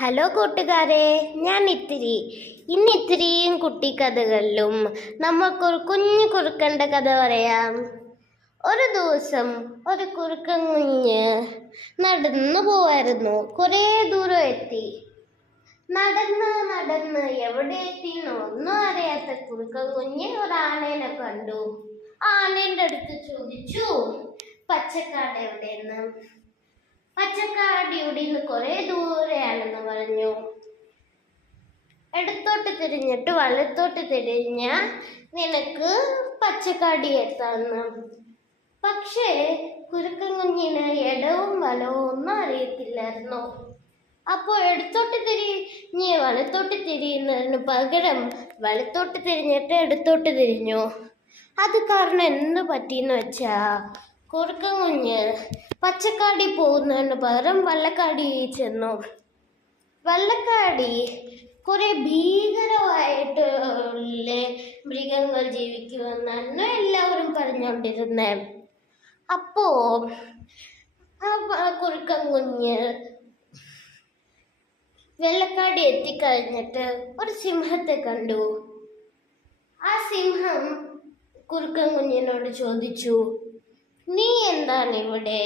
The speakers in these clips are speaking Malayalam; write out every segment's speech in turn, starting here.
ഹലോ കൂട്ടുകാരെ, ഞാൻ ഇന്നിത്തിരിയും കുട്ടിക്കഥകളിലും നമ്മൾക്കൊരു കുഞ്ഞു കുറുക്കൻ്റെ കഥ പറയാം. ഒരു ദിവസം ഒരു കുറുക്കൻ കുഞ്ഞ് നടന്നു പോവായിരുന്നു. കുറേ ദൂരം എത്തി. നടന്ന് എവിടെ എത്തിയെന്ന് ഒന്നും അറിയാത്ത കുറുക്കൻ കുഞ്ഞ് ഒരു ആനേനെ കണ്ടു. ആനേൻ്റെ അടുത്ത് ചോദിച്ചു, പച്ചക്കാട് എവിടെയെന്ന്. പച്ചക്കാട് ഇവിടെ നിന്ന് കുറെ ദൂരെയാണെന്ന് പറഞ്ഞു. ഇടത്തോട്ട് തിരിഞ്ഞിട്ട് വലത്തോട്ട് തിരിഞ്ഞ നിനക്ക് പച്ചക്കാടി എത്താന്ന്. പക്ഷേ കുറുക്കൻ കുഞ്ഞിന് ഇടവും വലവും ഒന്നും അറിയത്തില്ലായിരുന്നു. അപ്പോൾ ഇടത്തോട്ട് തിരിഞ്ഞ് വലത്തോട്ട് തിരിയുന്നതിന് പകരം വലത്തോട്ട് തിരിഞ്ഞിട്ട് ഇടത്തോട്ട് തിരിഞ്ഞു. അത് കാരണം എന്ത് പറ്റിയെന്ന് വെച്ചാ, കുറുക്കൻ കുഞ്ഞ് പച്ചക്കാടി പോകുന്നതിന് പകരം വള്ളക്കാടി ചെന്നു. വള്ളക്കാടി കുറെ ഭീകരമായിട്ട് മൃഗങ്ങൾ ജീവിക്കുമെന്നാണ് എല്ലാവരും പറഞ്ഞുകൊണ്ടിരുന്നത്. അപ്പോ കുറുക്കൻ കുഞ്ഞ് വെള്ളക്കാടി എത്തിക്കഴിഞ്ഞിട്ട് ഒരു സിംഹത്തെ കണ്ടു. ആ സിംഹം കുറുക്കൻ കുഞ്ഞിനോട് ചോദിച്ചു, നീ എന്താണ് ഇവിടെ?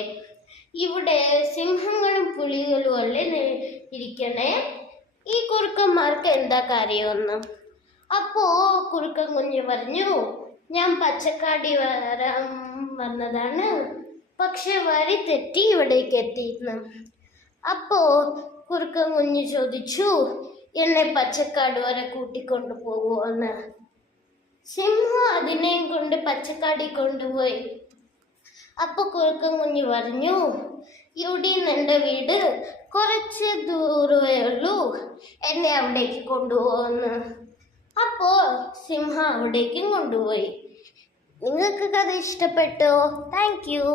ഇവിടെ സിംഹങ്ങളും പുലികളും അല്ലേ ഇരിക്കണേ, ഈ കുറുക്കന്മാർക്ക് എന്താ കാര്യമെന്ന്. അപ്പോ കുറുക്കൻ കുഞ്ഞ് പറഞ്ഞു, ഞാൻ പച്ചക്കാടി വരാൻ വന്നതാണ്, പക്ഷെ വഴി തെറ്റി ഇവിടേക്ക് എത്തിയെന്ന്. അപ്പോ കുറുക്കൻ കുഞ്ഞ് ചോദിച്ചു, എന്നെ പച്ചക്കാട് വരെ കൂട്ടിക്കൊണ്ടു പോകുമെന്ന്. സിംഹം അതിനെയും കൊണ്ട് പച്ചക്കാടി കൊണ്ടുപോയി. അപ്പൊ കുറുക്കൻ കുഞ്ഞ് പറഞ്ഞു, ഇവിടെ നിന്ന് എൻ്റെ വീട് കുറച്ച് ദൂരമേ ഉള്ളൂ, എന്നെ അവിടേക്ക് കൊണ്ടുപോകുന്നു. അപ്പോ സിംഹം അവിടേക്കും കൊണ്ടുപോയി. നിങ്ങൾക്ക് കഥ ഇഷ്ടപ്പെട്ടോ? Thank you.